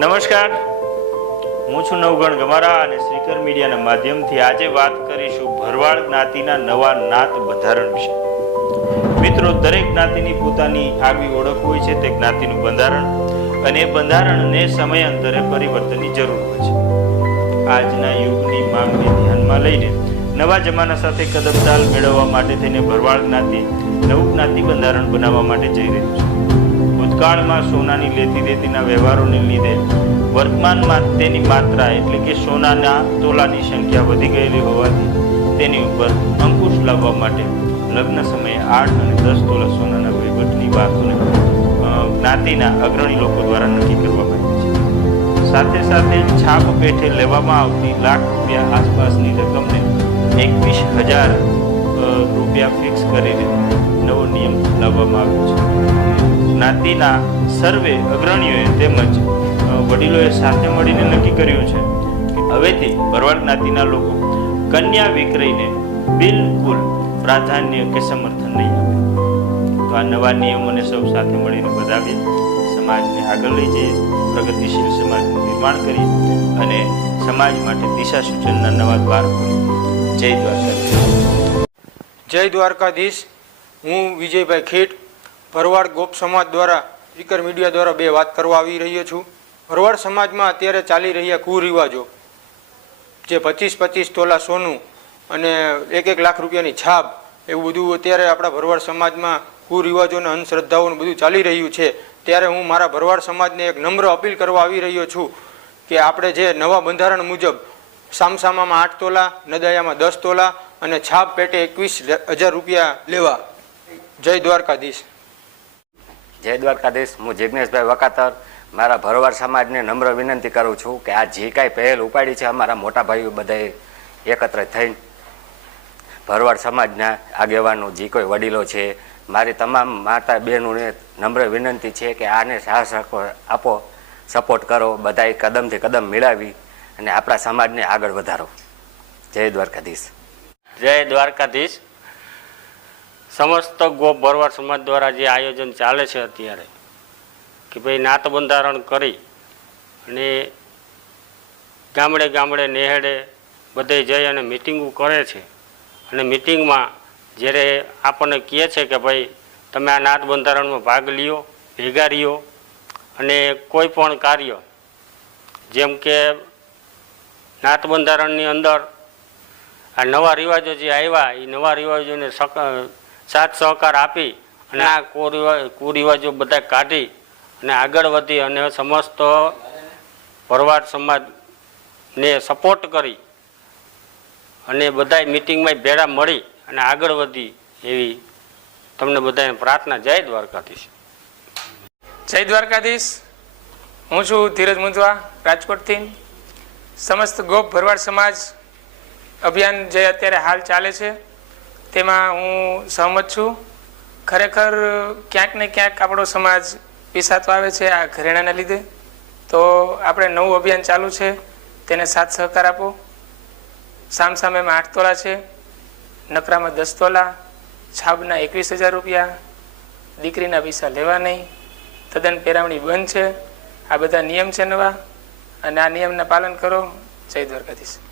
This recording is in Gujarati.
નમસ્કાર. હું છું નવગણ ગમારા અને શ્રીકર મીડિયાના માધ્યમથી આજે વાત કરીશું ભરવાડ જ્ઞાતિના નવા નાત બંધારણ વિશે. મિત્રો, દરેક જ્ઞાતિની પોતાની આગવી ઓળખ હોય છે તે જ્ઞાતિનું બંધારણ અને એ બંધારણને સમયાંતરે પરિવર્તનની જરૂર હોય છે. આજના યુગની માંગને ધ્યાનમાં લઈને નવા જમાના સાથે કદમતાલ મેળવવા માટે થઈને ભરવાડ જ્ઞાતિ નવું જ્ઞાતિ બંધારણ બનાવવા માટે જઈ રહ્યું છે. ભૂતકાળમાં સોનાની લેતી દેતીના વ્યવહારોને લીધે વર્તમાનમાં તેની માત્રા એટલે કે સોનાના તોલાની સંખ્યા વધી ગયેલી હોવાથી તેની ઉપર અંકુશ લાવવા માટે લગ્ન સમયે આઠ અને દસ તોલા સોનાના વહીવટની વાતોને જ્ઞાતિના અગ્રણી લોકો દ્વારા નક્કી કરવામાં આવી છે. સાથે સાથે છાપ પેઠે લેવામાં આવતી લાખ રૂપિયા આસપાસની રકમને એકવીસ હજાર રૂપિયા ફિક્સ કરીને નવો નિયમ લાવવામાં આવ્યો છે. જ્ઞાતિના સર્વે અગ્રણીઓએ તેમજ વડીલોએ સાથે મળીને નક્કી કર્યું છે કે હવેથી ભરવાડ જ્ઞાતિના લોકો કન્યા વિક્રયને બિલકુલ પ્રાધાન્ય કે સમર્થન નહીં આપે. તો આ નવા નિયમોને સૌ સાથે મળીને વધાવીએ સમાજને આગળ લઈ જઈએ, પ્રગતિશીલ સમાજનું નિર્માણ કરીએ અને સમાજ માટે દિશા સૂચનના નવા દ્વાર જય દ્વારકા જય દ્વારકાધીશ. હું વિજયભાઈ ખેટ ભરવાડ ગોપ સમાજ દ્વારા સ્પીકર મીડિયા દ્વારા બે વાત કરવા આવી રહ્યો છું. ભરવાડ સમાજમાં અત્યારે ચાલી રહ્યા કુરિવાજો, જે પચીસ પચીસ તોલા સોનું અને એક એક લાખ રૂપિયાની છાપ, એવું બધું અત્યારે આપણા ભરવાડ સમાજમાં કુરિવાજો અને અંધશ્રદ્ધાઓનું બધું ચાલી રહ્યું છે. ત્યારે હું મારા ભરવાડ સમાજને એક નમ્ર અપીલ કરવા આવી રહ્યો છું કે આપણે જે નવા બંધારણ મુજબ સામસામામાં આઠ તોલા, નદાયામાં દસ તોલા અને છાપ પેટે એકવીસ હજાર રૂપિયા લેવા. જય દ્વારકાધીશ. જય દ્વારકાધીશ, હું જિજ્ઞેશભાઈ વકાતર. મારા ભરવાડ સમાજને નમ્ર વિનંતી કરું છું કે આ જે કાંઈ પહેલ ઉપાડી છે અમારા મોટા ભાઈઓ બધાએ એકત્ર થઈને, ભરવાડ સમાજના આગેવાનો, જે કોઈ વડીલો છે, મારી તમામ માતા બહેનોને નમ્ર વિનંતી છે કે આને સાહસ આપો, સપોર્ટ કરો, બધાએ કદમથી કદમ મિલાવી અને આપણા સમાજને આગળ વધારો. જય દ્વારકાધીશ. જય દ્વારકાધીશ. સમસ્ત ગોપ ભરવાડ સમાજ દ્વારા જે આયોજન ચાલે છે અત્યારે, કે ભાઈ નાત બંધારણ કરી અને ગામડે ગામડે નેહડે બધે જઈ અને મિટિંગો કરે છે. અને મિટિંગમાં જ્યારે આપણને કહે છે કે ભાઈ, તમે આ નાત બંધારણમાં ભાગ લ્યો, ભેગા રહ્યો અને કોઈ પણ કાર્ય, જેમ કે નાત બંધારણની અંદર આ નવા રિવાજો જે આવ્યા, એ નવા રિવાજોને સક- સાથ સહકાર આપી અને આ કુરિવા, કુરિવાજો બધા કાઢી અને આગળ વધી અને સમસ્ત ભરવાડ સમાજને સપોર્ટ કરી અને બધા મિટિંગમાં ભેળા મળી અને આગળ વધી એવી તમને બધાને પ્રાર્થના. જય દ્વારકાધીશ. જય દ્વારકાધીશ. હું છું ધીરજ મુંજવા રાજકોટથી સમસ્ત ગોપ ભરવાડ સમાજ અભિયાન જે અત્યારે હાલ ચાલે છે તેમાં હું સહમત છું. ખરેખર ક્યાંક ને ક્યાંક આપણો સમાજ પીસાતો આવે છે આ ઘરેણાના લીધે. તો આપણે નવું અભિયાન ચાલુ છે, તેને સાથ સહકાર આપો. સામસામેમાં આઠ તોલા છે, નકરામાં દસ તોલા, છાબના એકવીસ હજાર રૂપિયા, દીકરીના પૈસા લેવા નહીં, તદ્દન પેરામણી બંધ છે. આ બધા નિયમ છે નવા, અને આ નિયમના પાલન કરો. જય દ્વારકાધીશ.